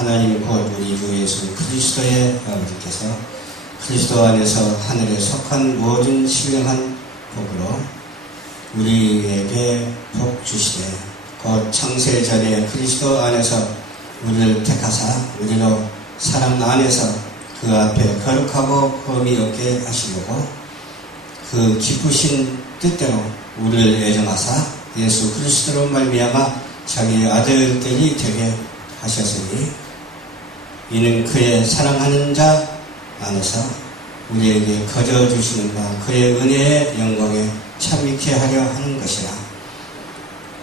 하나님 곧 우리 주 예수 그리스도의 아버지께서 그리스도 안에서 하늘에 속한 모든 신령한 복으로 우리에게 복 주시되 곧 창세 전에 그리스도 안에서 우리를 택하사 우리로 사랑 안에서 그 앞에 거룩하고 흠이 없게 하시려고 그 기쁘신 뜻대로 우리를 애정하사 예수 그리스도로 말미암아 자기의 아들들이 되게 하셨으니 이는 그의 사랑하는 자 안에서 우리에게 거저 주시는 바 그의 은혜의 영광에 참미케 하려 하는 것이라.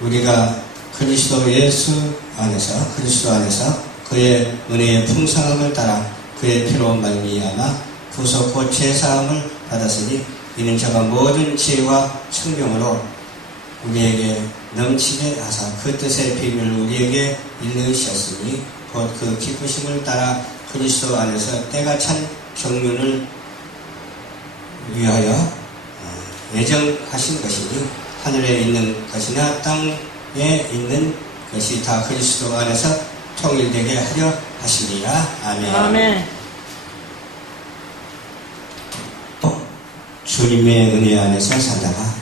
우리가 그리스도 예수 안에서 그의 은혜의 풍성함을 따라 그의 피로 말미암아 구속 곧 제사함을 받았으니 이는 저가 모든 지혜와 청명으로 우리에게 넘치게 하사 그 뜻의 비밀을 우리에게 일러주셨으니 곧 그 기쁘심을 따라 그리스도 안에서 때가 찬 경륜을 위하여 예정하신 것이니 하늘에 있는 것이나 땅에 있는 것이 다 그리스도 안에서 통일되게 하려 하시니라. 아멘. 아멘. 또 주님의 은혜 안에서 살다가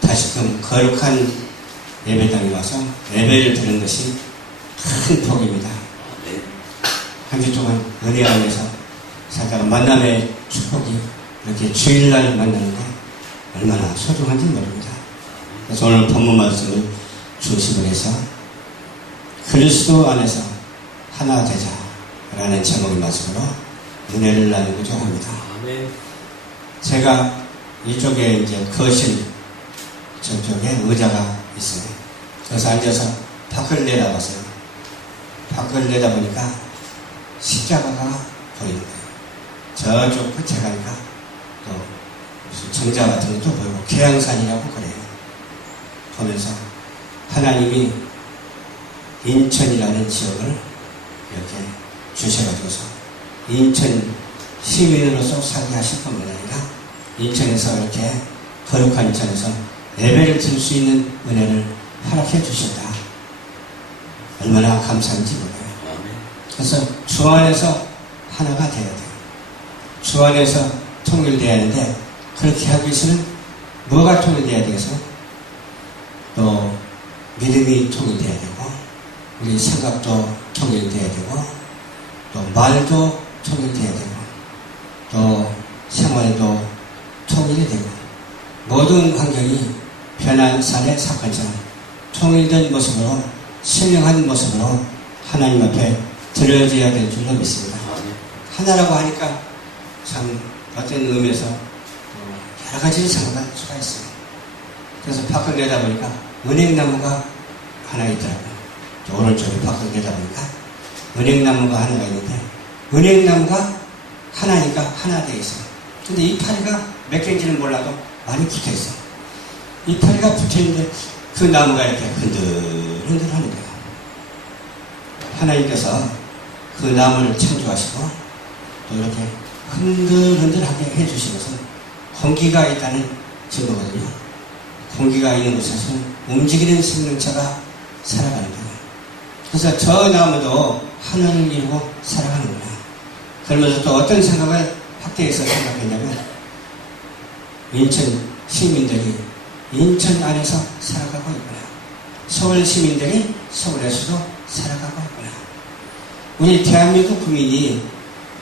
다시금 거룩한 예배당에 와서 예배를 드는 것이 큰 복입니다. 한 주 동안 은혜 안에서 살다가 만남의 축복이 이렇게 주일날 만나는 게 얼마나 소중한지 모릅니다. 그래서 오늘 본문 말씀을 중심으로 해서 그리스도 안에서 하나 되자라는 제목의 말씀으로 은혜를 나누고자 합니다. 제가 이쪽에 이제 거실 저쪽에 의자가 있어요. 그래서 앉아서 밖을 내다봤어요. 밖을 내다보니까 십자가가 보이는 거예요. 저쪽 끝에 가니까 또 무슨 정자 같은 것도 보이고 계양산이라고 그래요. 보면서 하나님이 인천이라는 지역을 이렇게 주셔가지고서 인천 시민으로서 살게 하실 뿐만 아니라 인천에서 이렇게 거룩한 인천에서 예배를 드릴 수 있는 은혜를 허락해 주신다. 얼마나 감사한지 몰라요. 그래서 주 안에서 하나가 되어야 돼요. 주 안에서 통일되어야 하는데 그렇게 하기 위해서는 뭐가 통일되어야 되겠어요? 또 믿음이 통일되어야 되고 우리 생각도 통일되어야 되고 또 말도 통일되어야 되고 또 생활도 통일이 되고 모든 환경이 변한 산의 사건처럼 통일된 모습으로 신령한 모습으로 하나님 앞에 드려져야 될 줄로 믿습니다. 하나라고 하니까 참 어떤 의미에서 여러 가지 생각할 수가 있어요. 그래서 밖을 내다보니까 은행나무가 하나 있더라고요. 또 오른쪽에 밖을 내다보니까 은행나무가 하나가 있는데 은행나무가 하나니까 하나 되어 있어요. 근데 이파리가 몇 개인지는 몰라도 많이 붙어 있어요. 이파리가 붙어 있는데 그 나무가 이렇게 흔들흔들 하는 거예요. 하나님께서 그 나무를 창조하시고 또 이렇게 흔들흔들하게 해주신 것은 공기가 있다는 증거거든요. 공기가 있는 곳에서는 움직이는 생명체가 살아가는 거예요. 그래서 저 나무도 하늘을 이루고 살아가는구나. 그러면서 또 어떤 생각을 확대해서 생각했냐면 인천 시민들이 인천 안에서 살아가고 있구나. 서울 시민들이 서울에서도 살아가고 있구나. 우리 대한민국 국민이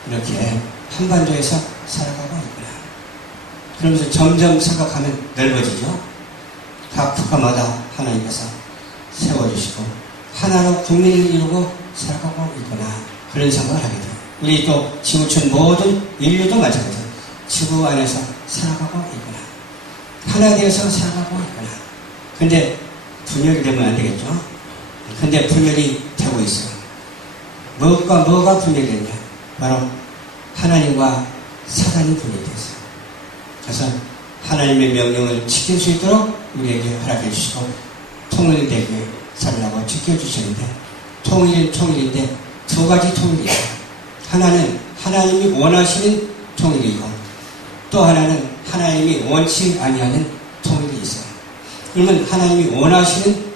이렇게 한반도에서 살아가고 있구나. 그러면서 점점 생각하면 넓어지죠. 각 국가마다 하나님께서 세워주시고 하나로 국민을 이루고 살아가고 있구나. 그런 생각을 하게 돼요. 우리 또 지구촌 모든 인류도 마찬가지예요. 지구 안에서 살아가고 있구나. 하나 되어서 살아가고 있구나. 근데 분열이 되면 안 되겠죠. 근데 분열이 되고 있어요. 뭐가 분열이 됐냐? 바로 하나님과 사단이 분열이 됐어요. 그래서 하나님의 명령을 지킬 수 있도록 우리에게 허락해 주시고 통일되게 살라고 지켜주셨는데 통일은 통일인데 두 가지 통일이 있어요. 하나는 하나님이 원하시는 통일이고 또 하나는 하나님이 원치 아니하는 통일이 있어요. 그러면 하나님이 원하시는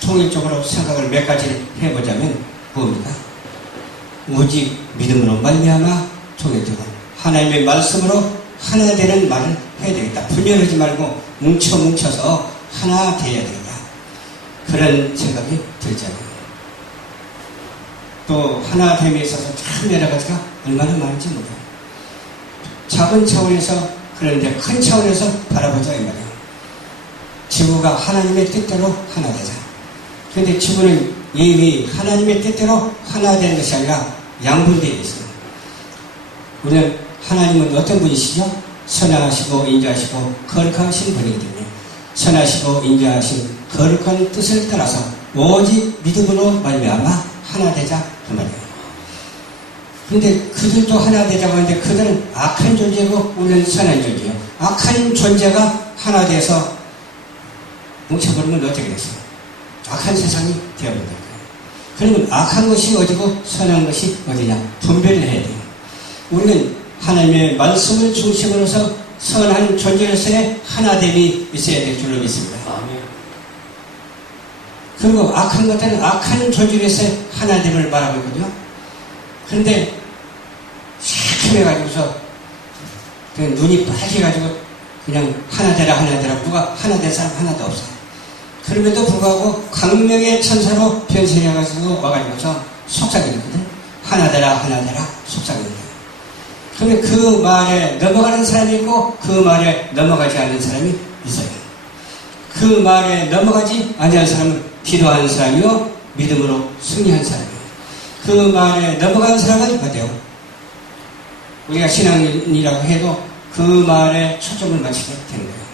통일적으로 생각을 몇 가지를 해보자면 뭡니까? 오직 믿음으로 말미암아 통일되고 하나님의 말씀으로 하나 되는 말을 해야 되겠다. 분열하지 말고 뭉쳐서 하나 되어야 되겠다. 그런 생각이 들잖아요. 또 하나됨에 있어서 참 여러 가지가 얼마나 많은지 몰라요. 작은 차원에서 그런데 큰 차원에서 바라보자 이 말이에요. 지구가 하나님의 뜻대로 하나 되자. 그런데 지구는 이미 하나님의 뜻대로 하나 되는 것이 아니라 양분되어 있어요. 우리는 하나님은 어떤 분이시죠? 선하시고 인자하시고 거룩하신 분이거든요. 선하시고 인자하신 거룩한 뜻을 따라서 오직 믿음으로 말미암아 하나 되자 그 말이에요. 그런데 그들도 하나 되자고 하는데 그들은 악한 존재고 우리는 선한 존재예요. 악한 존재가 하나 돼서 뭉쳐버리면 어떻게 됐어요? 악한 세상이 되어버린 거예요. 그러면 악한 것이 어디고 선한 것이 어디냐? 분별을 해야 돼요. 우리는 하나님의 말씀을 중심으로서 선한 존재로서의 하나됨이 있어야 될 줄로 믿습니다. 그리고 악한 것들은 악한 존재로서의 하나됨을 말하고 있거든요. 그런데 시큼해가지고서 눈이 빨개가지고 그냥 하나 되라 누가 하나 된 사람 하나도 없어. 그럼에도 불구하고 강명의 천사로 변신해가지고 와가지고서 속삭이거든. 하나 되라 속삭이거든. 그러면 그 말에 넘어가는 사람이 있고 그 말에 넘어가지 않는 사람이 있어요. 그 말에 넘어가지 아니한 사람은 기도하는 사람이요 믿음으로 승리한 사람이에요. 그 말에 넘어가는 사람은 어때요? 우리가 신앙인이라고 해도 그 말에 초점을 맞추게 되는 거예요.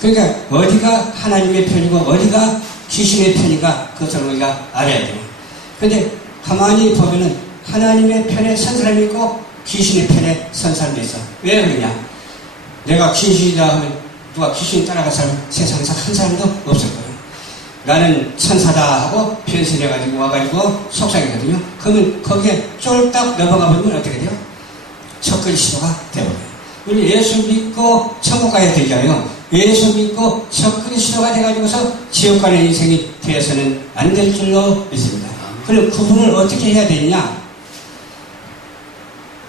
그러니까 어디가 하나님의 편이고 어디가 귀신의 편인가 그것을 우리가 알아야 돼요. 그런데 가만히 보면은 하나님의 편에 선 사람이 있고 귀신의 편에 선 사람이 있어. 왜 그러냐? 내가 귀신이다 하면 누가 귀신 따라갈 사람 세상에서 한 사람도 없을 거예요. 나는 천사다 하고 변신해가지고 와가지고 속삭이거든요. 그러면 거기에 쫄딱 넘어가 버리면 어떻게 돼요? 첫글 시도가 되어버려요. 우리 예수 믿고 천국 가야 되잖아요. 예수 믿고 첫글 시도가 돼가지고서 지옥 가는 인생이 되어서는 안 될 줄로 믿습니다. 그럼 구분을 어떻게 해야 되느냐?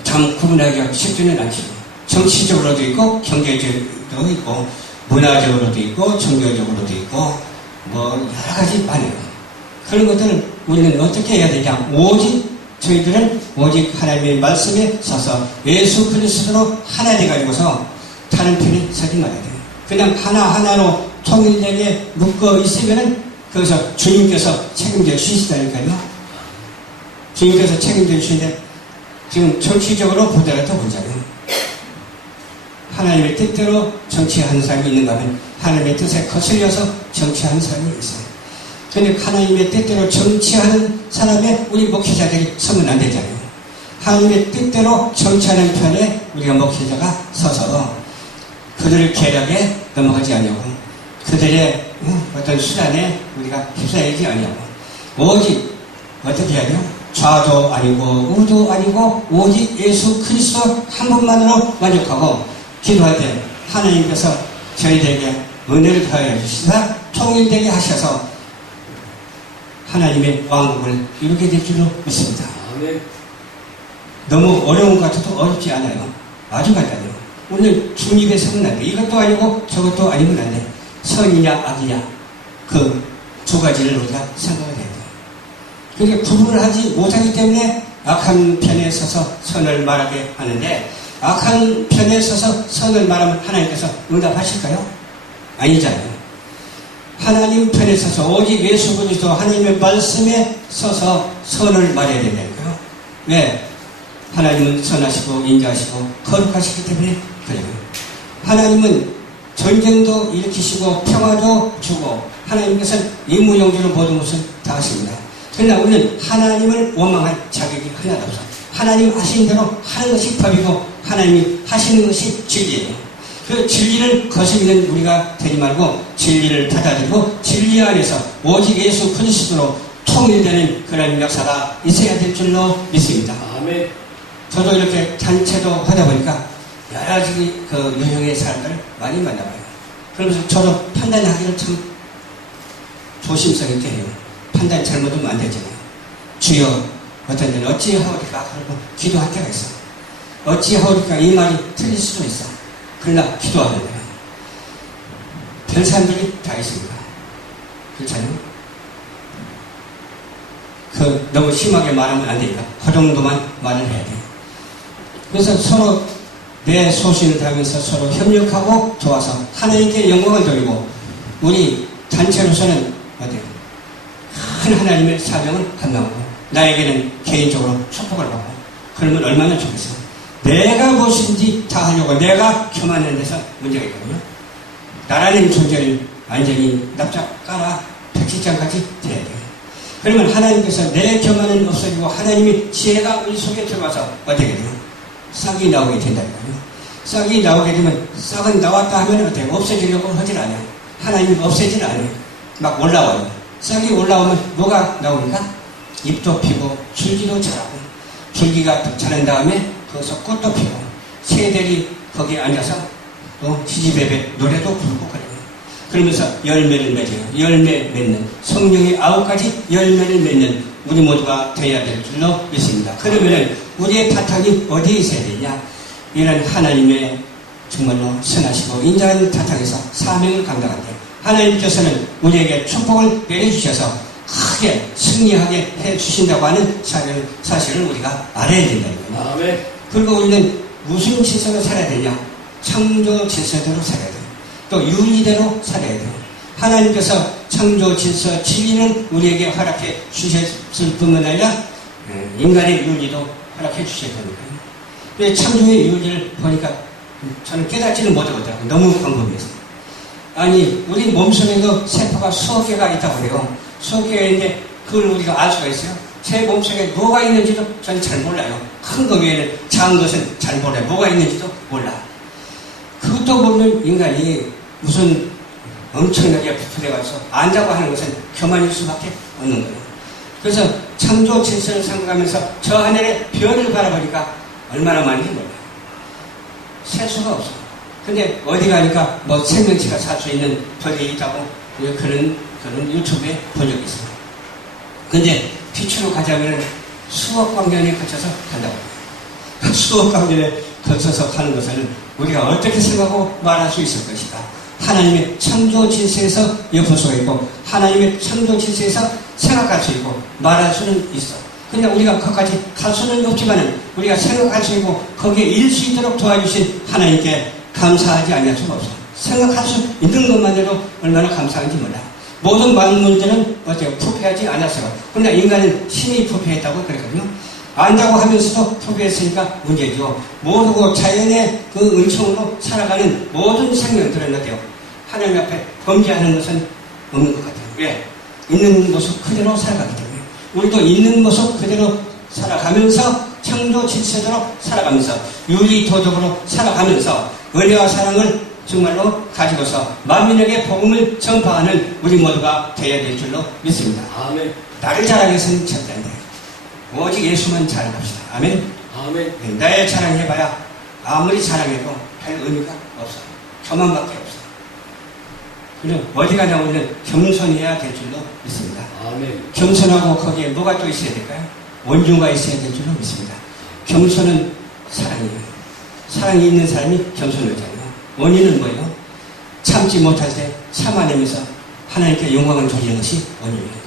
참 구분하기가 쉽지는 않죠. 정치적으로도 있고 경제적으로도 있고 문화적으로도 있고 종교적으로도 있고 뭐 여러 가지 많아요. 그런 것들을 우리는 어떻게 해야 되냐? 저희들은 오직 하나님의 말씀에 서서 예수 그리스도로 하나 돼가지고서 다른 편에 서지 말아야 돼요. 그냥 하나하나로 통일되게 묶어 있으면은 거기서 주님께서 책임져 주시다니까요. 주님께서 책임져 주시는데 지금 정치적으로 보더라도 보자면 하나님의 뜻대로 정치하는 사람이 있는가 하면 하나님의 뜻에 거슬려서 정치하는 사람이 있어요. 그런데 하나님의 뜻대로 정치하는 사람에 우리 목회자들이 서면 안 되잖아요. 하나님의 뜻대로 정치하는 편에 우리가 목회자가 서서 그들의 계략에 넘어가지 아니하고 그들의 어떤 수단에 우리가 휩싸이지 아니하고 오직 어떻게 해야 돼요? 좌도 아니고 우도 아니고 오직 예수 그리스도 한 분만으로 만족하고 기도할 때 하나님께서 저희들에게 은혜를 더하여 주시사 통일되게 하셔서 하나님의 왕국을 이루게 될 줄로 믿습니다. 아멘. 너무 어려운 것 같아도 어렵지 않아요. 아주 간단해요. 오늘 주님의 선은 안 돼. 이것도 아니고 저것도 아니면 안 돼. 선이냐 악이냐 그 두 가지를 우리가 생각을 해야 돼요. 그러니까 구분을 하지 못하기 때문에 악한 편에 서서 선을 말하게 하는데 악한 편에 서서 선을 말하면 하나님께서 응답하실까요? 아니잖아요. 하나님 편에 서서 오직 예수 그리스도 하나님의 말씀에 서서 선을 말해야 된다니까요. 왜? 하나님은 선하시고 인자하시고 거룩하시기 때문에 그래요. 하나님은 전쟁도 일으키시고 평화도 주고 하나님께서는 이무용주로 모든 것을 다 하십니다. 그러나 우리는 하나님을 원망할 자격이 하나도 없어. 하나님 하시는 대로 하는 것이 법이고 하나님이 하시는 것이 진리예요. 그 진리를 거스르는 우리가 되지 말고 진리를 받아들이고 진리 안에서 오직 예수 그리스도로 통일되는 그런 역사가 있어야 될 줄로 믿습니다. 아멘. 저도 이렇게 단체도 하다 보니까 여러 가지 그 유형의 사람들을 많이 만나봐요. 그러면서 저도 판단하기를 참 조심성 있게 해요. 판단 잘못하면 안 되잖아요. 주여 어떤 데는 어찌하오리까 그러고 기도할 때가 있어. 어찌하오리까 이 말이 틀릴 수도 있어. 그러나 기도하는 거야. 별 사람들이 다 있습니다. 그렇잖아요? 너무 심하게 말하면 안 되니까 그 정도만 말을 해야 돼. 그래서 서로 내 소신을 다하면서 서로 협력하고 도와서 하나님께 영광을 돌리고 우리 단체로서는 어때요? 큰 하나님의 사명을 감당하고 나에게는 개인적으로 축복을 받고 그러면 얼마나 좋겠어. 내가 무엇인지 다 하려고 내가 교만하는 데서 문제가 있거든요. 나라는 존재를 완전히 납작 깔아 백지장같이 돼야 돼요. 그러면 하나님께서 내 교만은 없어지고 하나님의 지혜가 우리 속에 들어와서 어떻게 돼요? 싹이 나오게 된다니까요. 싹이 나오게 되면 싹은 나왔다 하면 어때요? 없어지려고 하질 않아요. 하나님이 없애질 않아요. 막 올라와요. 싹이 올라오면 뭐가 나오니까? 잎도 피고 줄기도 자라고 줄기가 자란 다음에 거기서 꽃도 피고 새들이 거기에 앉아서 또 지지배배 노래도 부르고 그래요. 그러면서 열매를 맺어요. 열매 맺는 성령의 9가지 열매를 맺는 우리 모두가 되어야 될 줄로 믿습니다. 그러면은 우리의 바탕이 어디에 있어야 되냐? 이런 하나님의 정말로 선하시고 인자한 바탕에서 사명을 감당한대요. 하나님께서는 우리에게 축복을 내려주셔서 크게 승리하게 해주신다고 하는 사실을 우리가 알아야 된다니까요. 아멘. 그리고 우리는 무슨 질서로 살아야 되냐? 창조 질서대로 살아야 돼요. 또 윤리대로 살아야 돼요. 하나님께서 창조 질서 진리는 우리에게 허락해 주셨을 뿐만 아니라 인간의 윤리도 허락해 주셔야 됩니다. 창조의 윤리를 보니까 저는 깨닫지는 못하거든요. 너무 광범위해서. 아니 우리 몸속에도 세포가 수억 개가 있다고 해요. 수억 개가 있는데 그걸 우리가 알 수가 있어요? 제 몸속에 뭐가 있는지도 저는 잘 몰라요. 큰 거 외에는 작은 것은 잘 몰라요. 뭐가 있는지도 몰라. 그것도 모르는 인간이 무슨 엄청나게 부풀려가서 안다고 하는 것은 교만일 수밖에 없는 거예요. 그래서 창조 질서를 생각하면서 저 하늘의 별을 바라보니까 얼마나 많은지 몰라요. 셀 수가 없어. 근데 어디 가니까 뭐 생명체가 살 수 있는 별이 있다고 그런 유튜브에 본 적이 있어요. 근데 빛으로 가자면 수억 광년에 거쳐서 간다고 해요. 수억 광년에 거쳐서 가는 것은 우리가 어떻게 생각하고 말할 수 있을 것인가? 하나님의 창조 질서에서 엿볼 수가 있고 하나님의 창조 질서에서 생각할 수 있고 말할 수는 있어. 그냥 우리가 거기까지 갈 수는 없지만 우리가 생각할 수 있고 거기에 일 수 있도록 도와주신 하나님께 감사하지 않을 수가 없어. 생각할 수 있는 것만으로 얼마나 감사한지 몰라. 모든 만물들은 어때요? 부패하지 않았어요. 그러나 인간은 신이 부패했다고 그랬거든요. 안다고 하면서도 부패했으니까 문제죠. 모르고 자연의 그 은총으로 살아가는 모든 생명들은 어때요? 하나님 앞에 범죄하는 것은 없는 것 같아요. 왜? 있는 모습 그대로 살아가기 때문에. 우리도 있는 모습 그대로 살아가면서 창조 질서대로 살아가면서 윤리도덕으로 살아가면서 은혜와 사랑을 정말로 가지고서 만민에게 복음을 전파하는 우리 모두가 되어야 될 줄로 믿습니다. 아멘. 나를 자랑해서는 절대 안 돼요. 오직 예수만 자랑합시다. 아멘. 아멘. 나의 자랑해봐야 아무리 자랑해도 별 의미가 없어요. 교만밖에 없어요. 그리고 어디 가나 우리는 겸손해야 될 줄로 믿습니다. 아멘. 겸손하고 거기에 뭐가 또 있어야 될까요? 원흉가 있어야 될 줄로 믿습니다. 겸손은 사랑이에요. 사랑이 있는 사람이 겸손하잖아요. 원인은 뭐예요? 참지 못할 때 참아내면서 하나님께 영광을 돌리는 것이 원인이에요.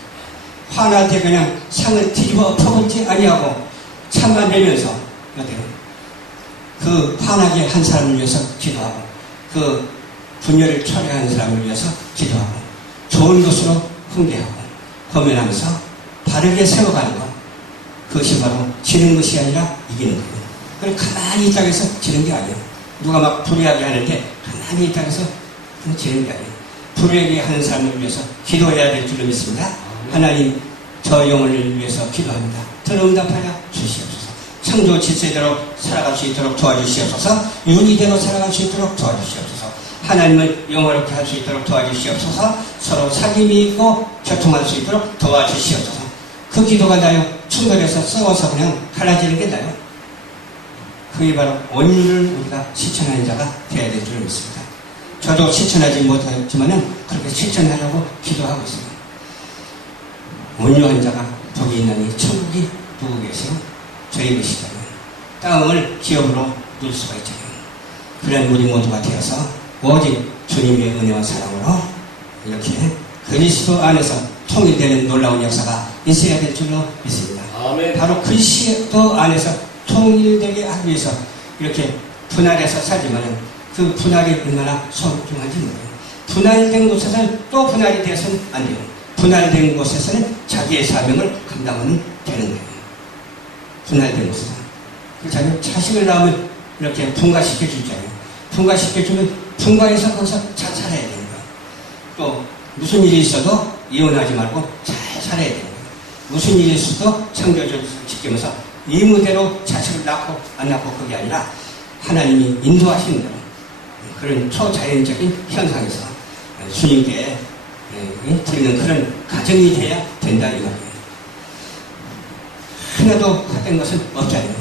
화날 때 그냥 상을 뒤집어 엎어버리지 아니하고 참아내면서 어때요? 그 화나게 한 사람을 위해서 기도하고 그 분열을 초래하는 사람을 위해서 기도하고 좋은 것으로 훈계하고 범연하면서 바르게 세워가는 것, 그것이 바로 지는 것이 아니라 이기는 거예요. 그럼 가만히 있다고 해서 지는 게 아니에요. 누가 막 불의하게 하는데 가만히 있다고 해서 지는 게 아니에요. 불의하게 하는 사람을 위해서 기도해야 될 줄로 믿습니다. 하나님, 저 영혼을 위해서 기도합니다. 들응답하여 주시옵소서. 창조 질서대로 살아갈 수 있도록 도와주시옵소서. 윤리대로 살아갈 수 있도록 도와주시옵소서. 하나님을 영원롭게 할 수 있도록 도와주시옵소서. 서로 사귐이 있고 교통할 수 있도록 도와주시옵소서. 그 기도가 나요? 충돌해서 싸워서 그냥 갈라지는 게 나요? 그게 바로 온유를 우리가 실천하는 자가 되어야 될 줄 믿습니다. 저도 실천하지 못했지만은 그렇게 실천하려고 기도하고 있습니다. 온유한 자가 복이 있나니 천국이 누구 계세요? 것이요 저희 것이잖아요. 땅을 기업으로 누릴 수가 있잖아요. 그런 우리 모두가 되어서 오직 주님의 은혜와 사랑으로 이렇게 그리스도 안에서 통일되는 놀라운 역사가 있어야 될 줄로 믿습니다. 아멘. 바로 그리스도 안에서 통일되게 하기 위해서 이렇게 분할해서 살지만은 그 분할이 얼마나 소중한지 몰라요. 분할된 곳에서는 또 분할이 되어서는 안 돼요. 분할된 곳에서는 자기의 사명을 감당하면 되는 거예요. 분할된 곳에서. 그렇잖아요. 자식을 낳으면 이렇게 분가시켜 주잖아요. 분가시켜 주면 분가해서 거기서 잘 살아야 되는 거예요. 또 무슨 일이 있어도 이혼하지 말고 잘 살아야 되는 거예요. 무슨 일이 있어도 창조주를 지키면서 이 무대로 자식을 낳고 안 낳고 그게 아니라 하나님이 인도하시는 대로 그런 초자연적인 현상에서 주님께 드리는 그런 가정이 돼야 된다 이 말이에요. 하나도 헛된 것은 없잖아요.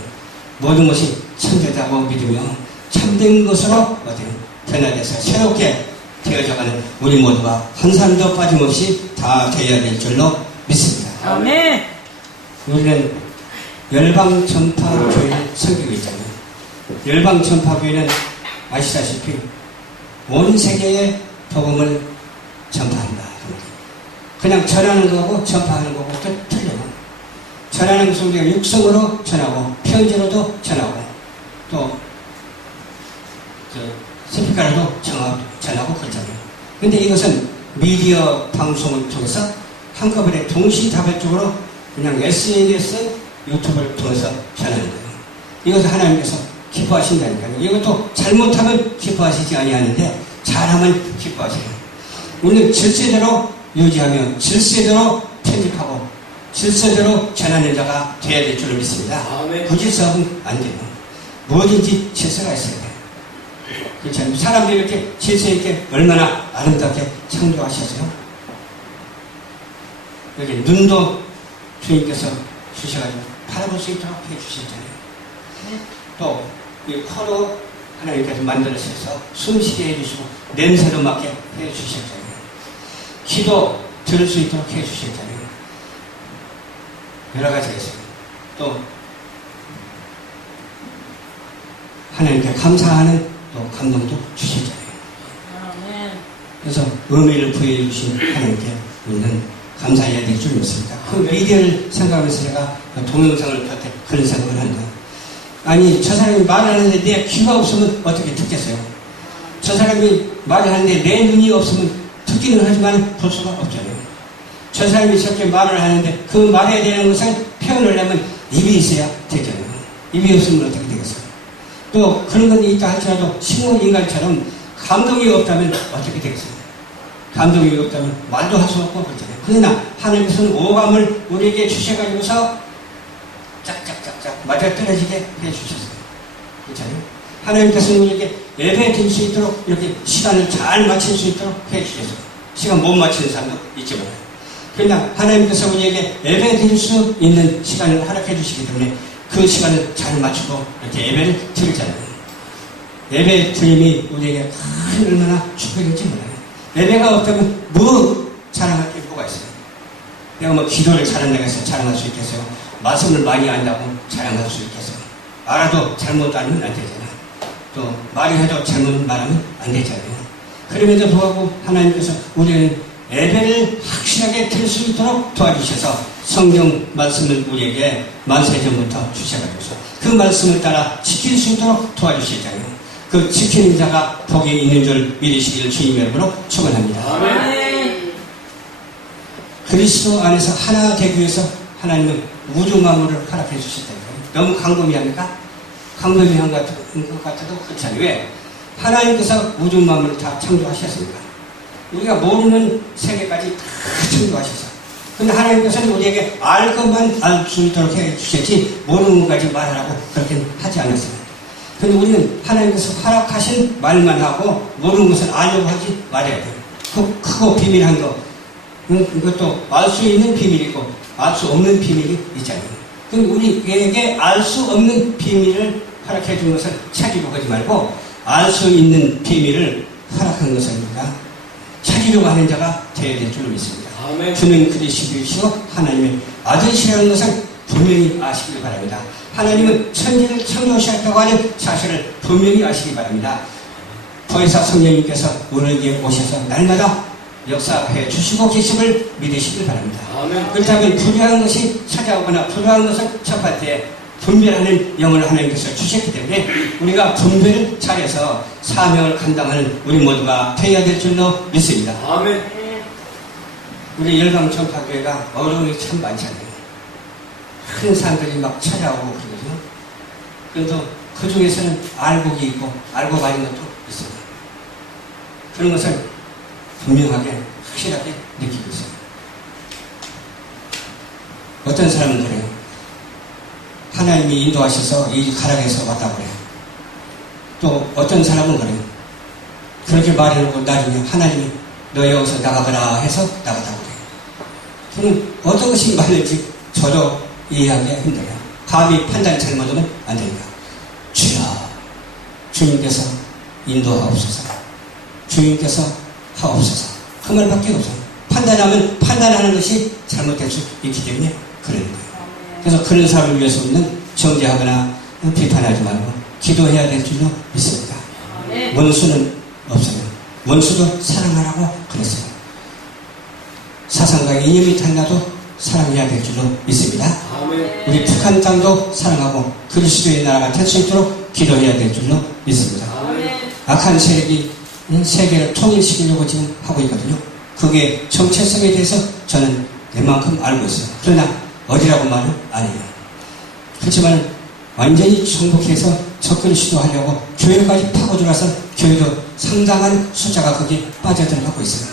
모든 것이 참되다고 믿으며 참된 것으로 어때요? 변화돼서 새롭게 되어져가는 우리 모두가 한 사람도 빠짐없이 다 되어야 될 줄로 믿습니다. 아멘. 우리는 열방전파교회를 섬기고 있잖아요. 열방전파교회는 아시다시피 온 세계에 복음을 전파한다. 그냥 전하는 거하고 전파하는 거하고 또 틀려요. 전하는 것은 우리가 육성으로 전하고 편지로도 전하고 또 스피커로도 전하고 그러잖아요. 근데 이것은 미디어 방송을 통해서 한꺼번에 동시다발적으로 그냥 SNS, 유튜브를 통해서 전하는 거예요. 이것을 하나님께서 기뻐하신다니까요. 이것도 잘못하면 기뻐하시지 아니하는데 잘하면 기뻐하세요. 우리는 질서대로 유지하며 질서대로 편집하고 질서대로 전하는 자가 되어야 될 줄을 믿습니다. 아멘. 부질서하면 안 돼요. 뭐든지 질서가 있어야 돼요. 그렇죠. 사람들이 이렇게 질서 있게 얼마나 아름답게 창조하셨어요. 여기 눈도 주님께서 주셔가지고 바라볼 수 있도록 해주셨잖아요. 또 이 코로 하나님께서 만들어주셔서 숨쉬게 해주시고 냄새도 맡게 해주셨잖아요. 귀도 들을 수 있도록 해주셨잖아요. 여러 가지가 있어요. 또 하나님께 감사하는 또 감동도 주셨잖아요. 그래서 의미를 부여해 주신 하나님께 우리는 감사해야 될 줄 믿습니다. 그 미디어를 생각하면서 제가 동영상을 곁에 그런 생각을 한다. 아니 저 사람이 말을 하는데 내 귀가 없으면 어떻게 듣겠어요? 저 사람이 말을 하는데 내 눈이 없으면 듣기는 하지만 볼 수가 없잖아요. 저 사람이 저렇게 말을 하는데 그 말에 대한 것을 표현을 하면 입이 있어야 되잖아요. 입이 없으면 어떻게 되겠어요? 또 그런 건 있다 할지라도 식물인간처럼 감동이 없다면 어떻게 되겠어요? 감동이 없다면 말도 할 수 없고 그렇잖아요. 그러나 하나님께서는 오감을 우리에게 주셔가지고서 짝짝짝짝 맞아떨어지게 해주셨어요. 그렇잖아요. 하나님께서는 우리에게 예배 드릴 수 있도록 이렇게 시간을 잘 맞출 수 있도록 해주셨어요. 시간 못 맞추는 사람도 있지만 그러나 하나님께서 우리에게 예배 드릴 수 있는 시간을 허락해 주시기 때문에 그 시간을 잘 맞추고 이렇게 예배를 드리잖아요. 예배 드림이 우리에게 얼마나 축복인지 몰라요. 예배가 없다면 뭐 자랑할 게 뭐가 있어요? 내가 뭐 기도를 잘한다고 해서 자랑할 수 있겠어요? 말씀을 많이 안다고 자랑할 수 있겠어요? 알아도 잘못 알면 안 되잖아요. 또 말해도 잘못 말하면 안 되잖아요. 그럼에도 불구하고 하나님께서 우리는 예배를 확실하게 드릴 수 있도록 도와주셔서 성경 말씀을 우리에게 만세전부터 주셔가지고서 그 말씀을 따라 지킬 수 있도록 도와주시잖아요. 그 지키는 자가 복이 있는 줄 믿으시기를 주님 여러분으로 축원합니다. 아멘. 그리스도 안에서 하나 되기 위해서 하나님은 우주 만물을 허락해 주셨다니까요. 너무 강범위합니까? 강범위한 것 같아도 그렇지 않아요. 왜? 하나님께서 우주 만물을 다 창조하셨습니다. 우리가 모르는 세계까지 다 창조하셨어요. 근데 하나님께서는 우리에게 알 것만 알 수 있도록 해주셨지 모르는 것까지 말하라고 그렇게 하지 않았어요. 근데 우리는 하나님께서 허락하신 말만 하고 모르는 것을 알려고 하지 말아야 돼요. 그 크고 비밀한 거 이것도 알 수 있는 비밀이고 알 수 없는 비밀이 있잖아요. 그럼 우리에게 알 수 없는 비밀을 허락해 준 것을 찾으려고 하지 말고 알 수 있는 비밀을 허락한 것을 우리가 찾으려고 하는 자가 되어야 될 줄로 믿습니다. 아멘. 주는 그리스도이시고 하나님의 아들이시라는 것을 분명히 아시길 바랍니다. 하나님은 천지를 창조하셨다고 하는 사실을 분명히 아시기 바랍니다. 보혜사 성령님께서 우리에게 오셔서 날마다 역사해 주시고 계심을 믿으시길 바랍니다. 아멘. 그렇다면 불의한 것이 찾아오거나 불의한 것을 접할 때 분별하는 영을 하나님께서 주셨기 때문에 우리가 분별을 잘해서 사명을 감당하는 우리 모두가 되어야 될 줄로 믿습니다. 아멘. 우리 열방정파교회가 어려움이 참 많잖아요. 큰 사람들이 막 찾아오고 그러거든요. 그래도 그 중에서는 알곡이 있고 알고 가는 것도 있어요. 그런 것을 분명하게 확실하게 느끼고 있어요. 어떤 사람은 그래요. 하나님이 인도하셔서 이 가락에서 왔다고 그래요. 또 어떤 사람은 그래요. 그렇게 말해놓고 나중에 하나님이 너 여기서 나가거라 해서 나갔다고 그래요. 저는 어떤 것이 맞는지 저도 이해하기 힘들어요. 감히 판단 잘못하면 안 됩니다. 주여, 주님께서 인도하옵소서. 주님께서 하옵소서. 그 말밖에 없어요. 판단하면 판단하는 것이 잘못될 수 있기 때문에 그러는 거예요. 그래서 그런 사람을 위해서 우리는 정죄하거나 비판하지 말고 기도해야 될 줄로 믿습니다. 원수는 없어요. 원수도 사랑하라고 그랬어요. 사상과 이념이 달라도 사랑해야 될 줄로 믿습니다. 우리 북한 땅도 사랑하고 그리스도의 나라가 될 수 있도록 기도해야 될 줄로 믿습니다. 악한 세력이 세계를 통일시키려고 지금 하고 있거든요. 그게 정체성에 대해서 저는 웬만큼 알고 있어요. 그러나 어디라고 말은 안 해요. 그렇지만 완전히 정복해서 접근 시도하려고 교회까지 파고 들어와서 교회도 상당한 숫자가 거기에 빠져들어가고 있어요.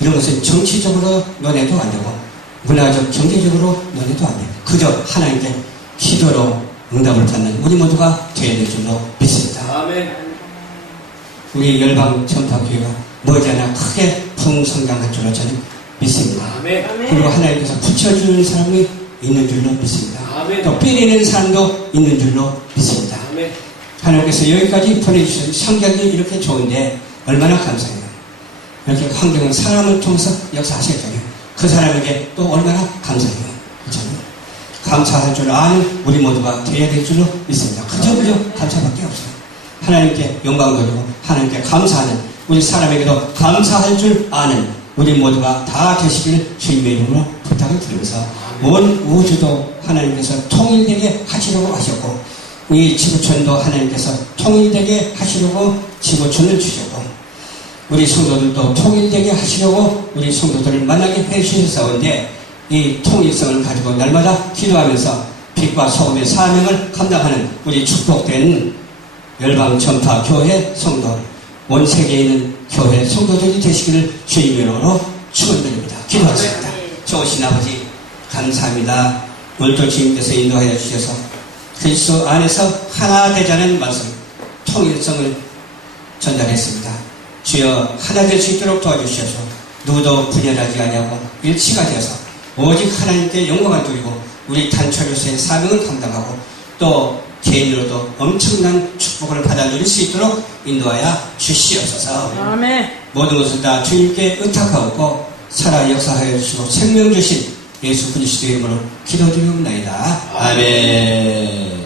이런 것은 정치적으로 논해도 안 되고 문화적, 경제적으로 논해도 안 돼요. 그저 하나님께 기도로 응답을 받는 우리 모두가 되어야 될 줄로 믿습니다. 아멘. 우리 열방전파교회가 머지않아 크게 풍성장할 줄로 저는 믿습니다. 아멘. 그리고 하나님께서 붙여주는 사람이 있는 줄로 믿습니다. 아멘. 또 삐내는 사람도 있는 줄로 믿습니다. 아멘. 하나님께서 여기까지 보내주신 성경이 이렇게 좋은데 얼마나 감사해요. 이렇게 환경은 사람을 통해서 역사하셨잖아요. 그 사람에게 또 얼마나 감사해요. 그렇죠? 감사할 줄 아는 우리 모두가 되어야 될 줄로 믿습니다. 그저 감사밖에 없어요. 하나님께 영광 돌리고 하나님께 감사하는 우리 사람에게도 감사할 줄 아는 우리 모두가 다 되시기를 주님의 이름으로 부탁을 드리면서 온 우주도 하나님께서 통일되게 하시려고 하셨고 이 지구촌도 하나님께서 통일되게 하시려고 지구촌을 주셨고 우리 성도들도 통일되게 하시려고 우리 성도들을 만나게 해주셨사온데 이 통일성을 가지고 날마다 기도하면서 빛과 소금의 사명을 감당하는 우리 축복된 열방전파교회 성도 온 세계에 있는 교회 성도들이 되시기를 주님의 이름으로 축원드립니다. 기도하겠습니다. 좋으신 아버지 감사합니다. 오늘도 주님께서 인도하여 주셔서 그리스도 안에서 하나 되자는 말씀 통일성을 전달했습니다. 주여 하나 될 수 있도록 도와주셔서 누구도 분열하지 아니하고 일치가 되어서 오직 하나님께 영광을 돌리고 우리 단체로서의 사명을 감당하고 또 개인으로도 엄청난 축복을 받아 누릴 수 있도록 인도하여 주시옵소서. 아멘. 모든 것을 다 주님께 의탁하고 살아 역사하여 주시고 생명 주신 예수 그리스도의 이름으로 기도드리옵나이다. 아멘.